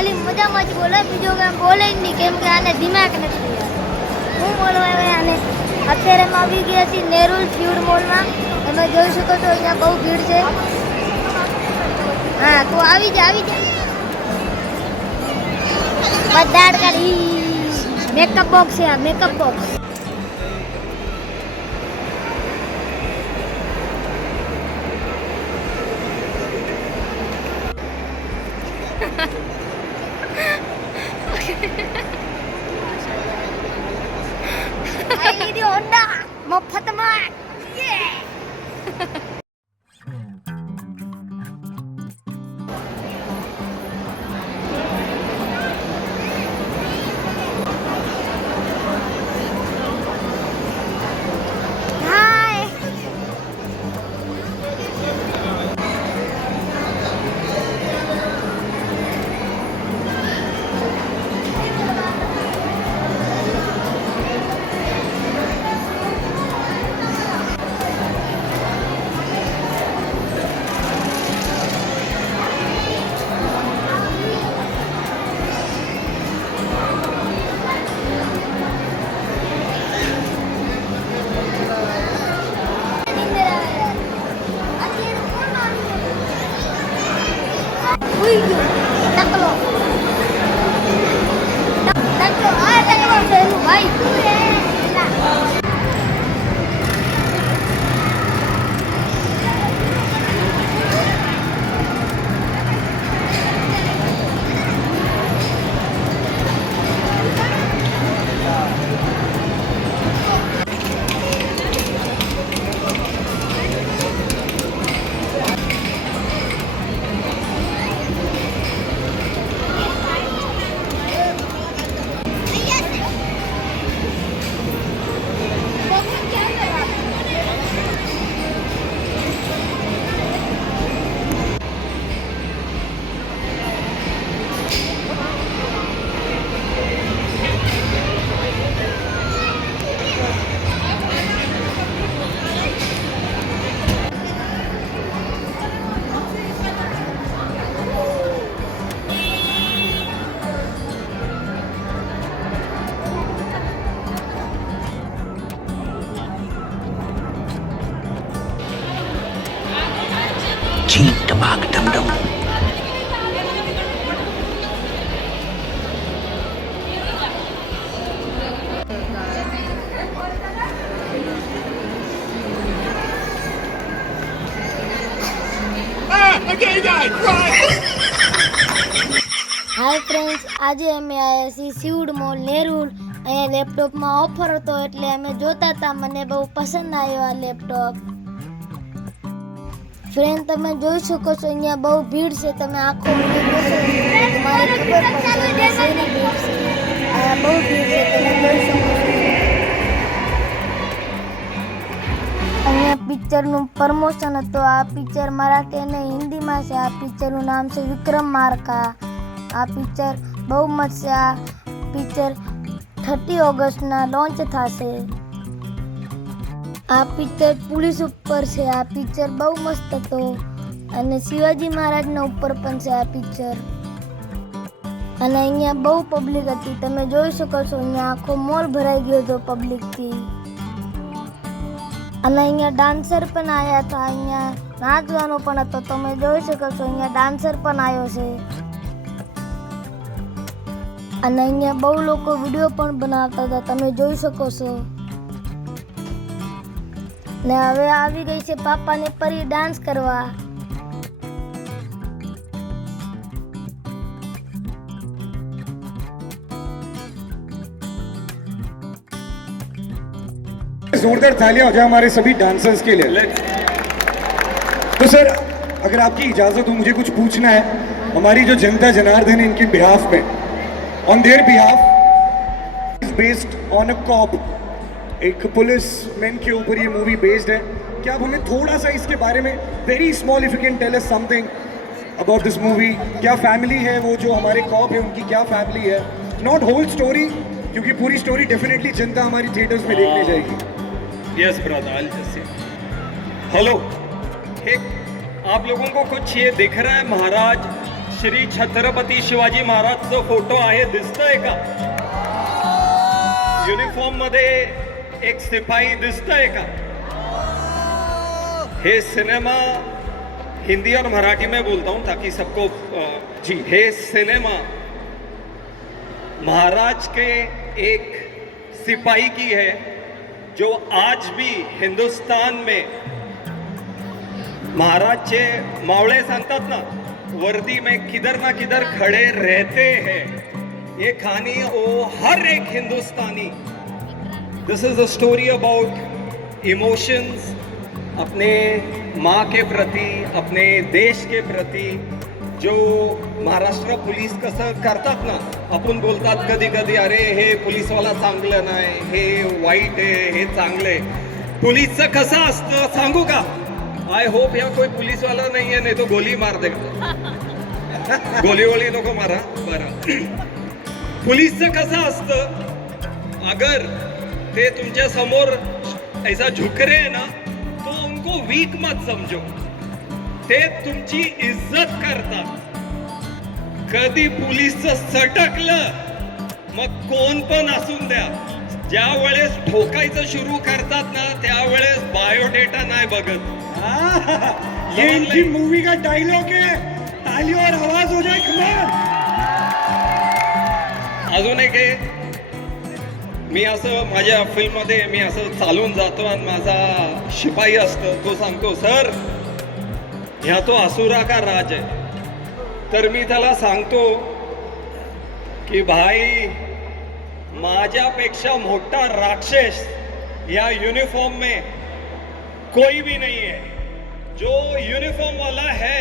ખાલી મજામાં જ બોલે, બીજો કાંઈ બોલે જ નહીં, કેમ કે આને દિમાગ નથી. હું બોલવા આવે આને. અત્યારે અમે આવી ગયા છીએ નેરુલ ફ્યુડ મોલમાં. તમે જોઈ શકો છો અહીંયા બહુ ભીડ છે. હા તો આવી જા. બધા કાઢી મેકઅપ બોક્સ છે. આ મેકઅપ બોક્સ. મફતમાં टमाक डमडम હાય ફ્રેન્ડ્સ, આજે અમે આવ્યા છીએ સીવડ મોલ નેરુલ. અહીંયા લેપટોપમાં ઓફર હતો એટલે અમે જોતા હતા. મને બહુ પસંદ આવ્યો આ લેપટોપ. ફ્રેન્ડ, તમે જોઈ શકો છો અહીંયા બહુ ભીડ છે. તમે આખો વિડીયો જોશો તમારે ખબર પડશે શેની ભીડ છે. અહીંયા બહુ ભીડ છે, તમે જોઈ શકો છો. અહીંયા પિક્ચરનું પ્રમોશન હતું. આ પિક્ચર મરાઠી અને હિન્દીમાં છે. આ પિક્ચરનું નામ છે વિક્રમ માર્કા. આ પિક્ચર બહુ મસ્ત છે. આ પિક્ચર 30 ઓગસ્ટના લોન્ચ થશે. આ પિક્ચર પોલીસ ઉપર છે. આ પિક્ચર બહુ મસ્ત હતો અને શિવાજી મહારાજના ઉપર પણ છે આ પિક્ચર. અને અહીંયા બહુ પબ્લિક હતી. તમે જોઈ શકો છો અહીંયા આખો મોલ ભરાઈ ગયો હતો પબ્લિકથી. અને અહીંયા ડાન્સર પણ આવ્યા હતા. અહીંયા નાચવાનો પણ હતો. તમે જોઈ શકો છો અહીંયા ડાન્સર પણ આવ્યો છે. અને અહીંયા બહુ લોકો વિડીયો પણ બનાવતા હતા. તમે જોઈ શકો છો. ને હવે આવી ગઈ છે પાપાની પરી ડાન્સ કરવા. जोरदार तालियां हो जाए हमारे सभी डांसर्स के लिए. तो सर, अगर आपकी इजाजत हो मुझे कुछ पूछना है. हमारी जो जनता जनार्दन है इनके बिहाफ में, on their behalf, is based on a cop. एक पुलिस मैन के ऊपर ये मूवी बेस्ड है. क्या आप हमें थोड़ा सा इसके बारे में, very small, if you can tell us something about this movie. क्या फैमिली है वो जो हमारे कॉप है उनकी, क्या फैमिली है? नॉट होल स्टोरी, क्योंकि पूरी स्टोरी डेफिनेटली जनता हमारी थिएटर्स में देखने जाएगी. Yes brother, I just say hello. एक आप लोगों को कुछ ये दिख रहा है महाराज श्री छत्रपती शिवाजी महाराजचं फोटो आहे, दिसतंय का? युनिफॉर्म मध्ये एक सिपाही दिसतंय का? हे सिनेमा हिंदी और मराठी में बोलता हूं ताकि सबको जी, हे सिनेमा महाराज के एक सिपाही की है जो आज भी हिंदुस्तान में महाराजचे मावळे सांगतात ना, वर्दी में किधर ना किधर खड़े रहते हैं, ये कहानी वो हर एक हिंदुस्तानी। This is a story about emotions, अपने माँ के प्रति, अपने देश के प्रति। जो महाराष्ट्र पोलीस कसं करतात ना, आपण बोलतात कधी कधी अरे हे पोलीसवाला चांगलं नाही, हे वाईट आहे, हे चांगलं आहे. पोलीसचं कसं असतं सांगू का? आय होप या कोई पोलीसवाला नाही आहे, नाही तो गोली मार दे. गोली वोली नको मारा. बरं, पोलीसचं कसं असतं, अगर ते तुमच्या समोर ऐसा झुक रहे ना तो उनको वीक मत समजो, ते तुमची इज्जत करतात. कधी पोलीसचं सटकलं मग कोण पण असून द्या, ज्या वेळेस ठोकायचं सुरू करतात ना त्यावेळेस बायोडेटा नाही बघत. ये इनकी मूवी का डायलॉग है, ताली और आवाज हो जाए कमाल. अजून एक आहे, मी असं माझ्या फिल्ममध्ये मी असं चालून जातो आणि माझा शिपाई असतो, तो सांगतो सर ह्या तो असुरा का राज आहे. तर मी त्याला सांगतो की भाई माझ्यापेक्षा मोठा राक्षस या यूनिफॉर्म में कोई भी नहीं है. जो यूनिफॉर्म वाला है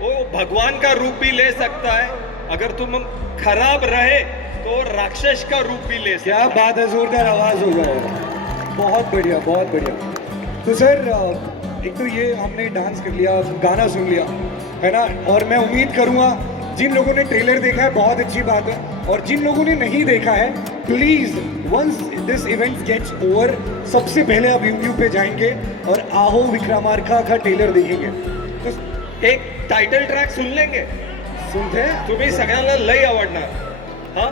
वो भगवान का रूप भी ले सकता है, अगर तुम खराब रहे तो राक्षस का रूप भी ले सकता है. क्या बात है, जोरदार आवाज हो जाएगा. बहुत बढ़िया, बहुत बढ़िया. तो सर एक तो ये हमने डांस कर लिया, गाना सुन लिया है ना, और मैं उम्मीद करूँगा जिन लोगों ने ट्रेलर देखा है बहुत अच्छी बात है, और जिन लोगों ने नहीं देखा है please once this event gets over सबसे पहले आप यूट्यूब पे जाएंगे और आहो विक्रमार्का का ट्रेलर देखेंगे. तो एक टाइटल ट्रॅक सुन लेंगे, सुनते हैं. तुम्ही सगळ्यांना लय आवडणार. हा,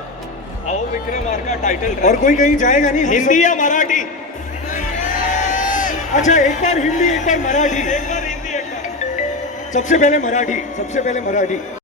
आओ विक्रमार्का टाइटल ट्रॅक. और कोई कहीं जाएगा नहीं, हम हिंदी या मराठी? अच्छा एक बार हिंदी एक बार मराठी. एक बार हिंदी, एक बार सबसे पहले मराठी, सबसे पहले मराठी.